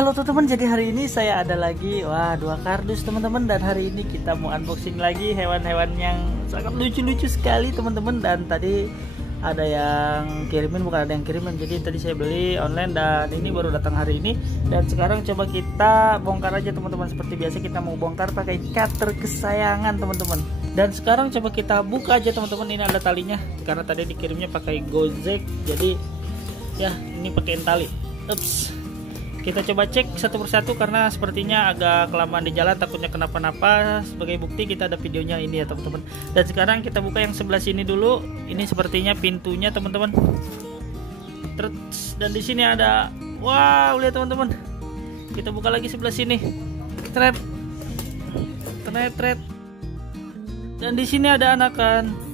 Halo teman-teman, jadi hari ini saya ada lagi dua kardus teman-teman, dan hari ini kita mau unboxing lagi hewan-hewan yang sangat lucu-lucu sekali teman-teman. Dan tadi ada yang kirimin, bukan ada yang kirimin, jadi tadi saya beli online dan ini baru datang hari ini. Dan sekarang coba kita bongkar aja teman-teman. Seperti biasa kita mau bongkar pakai cutter kesayangan teman-teman. Dan sekarang coba kita buka aja teman-teman. Ini ada talinya karena tadi dikirimnya pakai Gojek, jadi ya ini pakai tali. Ups. Kita coba cek satu persatu karena sepertinya agak kelamaan di jalan, takutnya kenapa-napa. Sebagai bukti kita ada videonya ini ya teman-teman. Dan sekarang kita buka yang sebelah sini dulu. Ini sepertinya pintunya teman-teman. Dan di sini ada, wow, lihat teman-teman. Kita buka lagi sebelah sini. Tret. Dan di sini ada anakan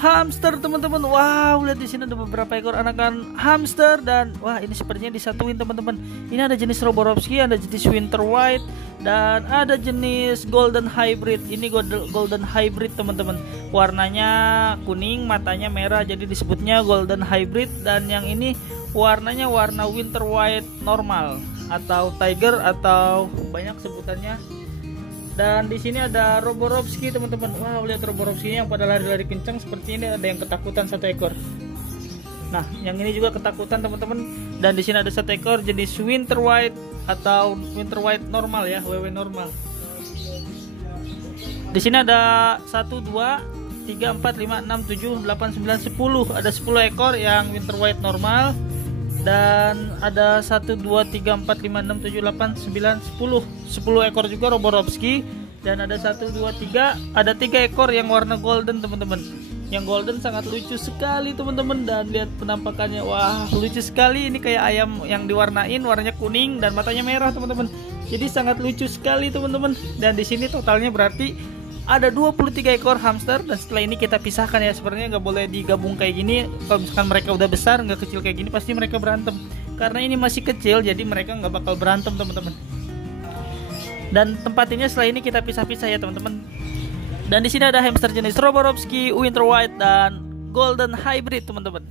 hamster teman-teman. Wow, lihat di sini ada beberapa ekor anakan hamster. Dan wah, ini sepertinya disatuin teman-teman. Ini ada jenis Roborovski, ada jenis Winter White, dan ada jenis Golden Hybrid. Ini Golden Hybrid teman-teman. Warnanya kuning, matanya merah, jadi disebutnya Golden Hybrid. Dan yang ini warnanya warna Winter White normal atau Tiger atau banyak sebutannya. Dan di sini ada Roborovski teman-teman. Wow, lihat Roborovski yang pada lari-lari kencang. Seperti ini ada yang ketakutan satu ekor. Nah, yang ini juga ketakutan teman-teman. Dan di sini ada satu ekor jenis Winter White atau Winter White normal ya, WW normal. Di sini ada 1 2 3 4 5 6 7 8 9 10. Ada 10 ekor yang Winter White normal. Dan ada 1 2 3 4 5 6 7 8 9 10 ekor juga Roborovski. Dan ada 1 2 3, ada 3 ekor yang warna golden teman-teman. Yang golden sangat lucu sekali teman-teman. Dan lihat penampakannya, wah, lucu sekali. Ini kayak ayam yang diwarnain warnanya kuning dan matanya merah teman-teman. Jadi sangat lucu sekali teman-teman. Dan di sini totalnya berarti ada 23 ekor hamster. Dan setelah ini kita pisahkan ya. Sebenarnya nggak boleh digabung kayak gini. Kalau misalkan mereka udah besar, nggak kecil kayak gini, pasti mereka berantem. Karena ini masih kecil, jadi mereka nggak bakal berantem teman-teman. Dan tempatinnya setelah ini kita pisah-pisah ya teman-teman. Dan di sini ada hamster jenis Roborovski, Winter White, dan Golden Hybrid teman-teman.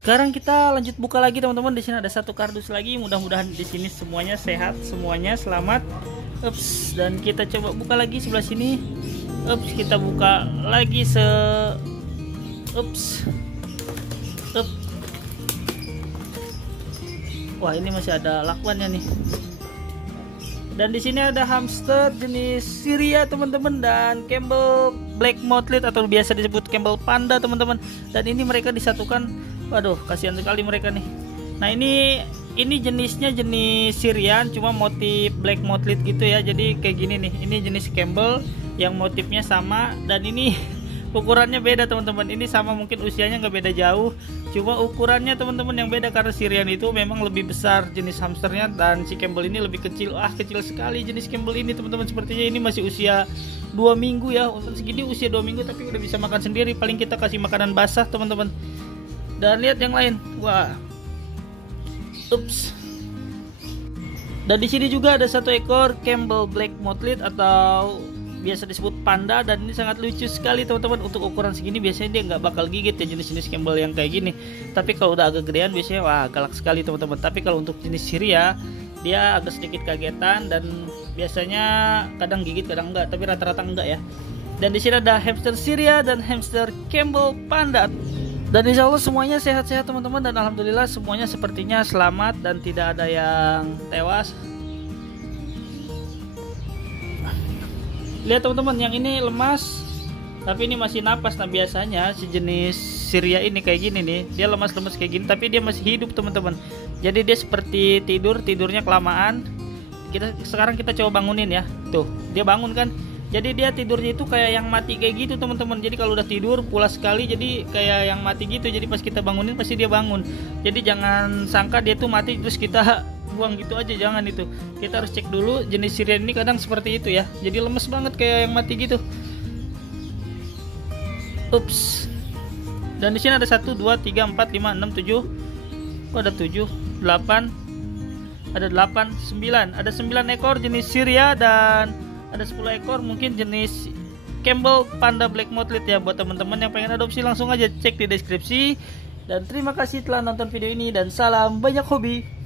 Sekarang kita lanjut buka lagi teman-teman. Di sini ada satu kardus lagi. Mudah-mudahan di sini semuanya sehat, semuanya selamat. Ups, dan kita coba buka lagi sebelah sini. Ups, kita buka lagi ups. Wah, ini masih ada lakuannya nih. Dan di sini ada hamster jenis Syria teman-teman, dan Campbell Black Mouthed atau biasa disebut Campbell Panda teman-teman. Dan ini mereka disatukan. Waduh, kasihan sekali mereka nih. Nah, ini jenisnya jenis Syrian, cuma motif black mouthed gitu ya. Jadi kayak gini nih. Ini jenis Campbell yang motifnya sama, dan ini ukurannya beda teman-teman. Ini sama, mungkin usianya nggak beda jauh, cuma ukurannya teman-teman yang beda karena Syrian itu memang lebih besar jenis hamsternya, dan si Campbell ini lebih kecil. Kecil sekali jenis Campbell ini teman-teman. Sepertinya ini masih usia 2 minggu ya. Untuk segini usia 2 minggu tapi udah bisa makan sendiri. Paling kita kasih makanan basah teman-teman. Dan lihat yang lain. Wah. Ups. Dan di sini juga ada satu ekor Campbell Black Mouthed atau biasa disebut panda, dan ini sangat lucu sekali teman-teman. Untuk ukuran segini biasanya dia nggak bakal gigit ya, jenis-jenis Campbell yang kayak gini. Tapi kalau udah agak gedean biasanya wah, galak sekali teman-teman. Tapi kalau untuk jenis Syria dia agak sedikit kagetan, dan biasanya kadang gigit kadang enggak, tapi rata-rata enggak ya. Dan di sini ada hamster Syria dan hamster Campbell Panda. Dan insya Allah semuanya sehat-sehat teman-teman. Dan alhamdulillah semuanya sepertinya selamat dan tidak ada yang tewas. Lihat teman-teman, yang ini lemas tapi ini masih napas. Nah, biasanya si jenis Syria ini kayak gini nih, dia lemas-lemas kayak gini tapi dia masih hidup teman-teman. Jadi dia seperti tidurnya kelamaan. Sekarang kita coba bangunin ya. Tuh, dia bangun kan. Jadi dia tidurnya itu kayak yang mati kayak gitu teman-teman. Jadi kalau udah tidur pulas sekali, jadi kayak yang mati gitu. Jadi pas kita bangunin pasti dia bangun. Jadi jangan sangka dia tuh mati terus kita buang gitu aja, jangan itu. Kita harus cek dulu. Jenis Syrian ini kadang seperti itu ya. Jadi lemes banget kayak yang mati gitu. Ups. Dan di sini ada 1 2 3 4 5 6 7. Oh, ada 7, 8. Ada 8, 9. Ada 9 ekor jenis Syria, dan ada 10 ekor mungkin jenis Campbell Panda Black Mouthed ya. Buat teman-teman yang pengen adopsi langsung aja cek di deskripsi. Dan terima kasih telah nonton video ini dan salam banyak hobi.